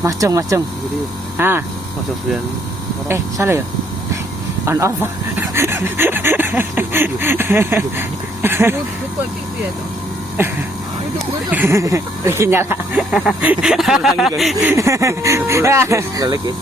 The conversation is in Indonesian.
Macung. Jadi Ah, masuk sekian salah ya? On off. Bukan gitu ya tuh. Bikin nyala. lagi guys. Ulang, balik ya.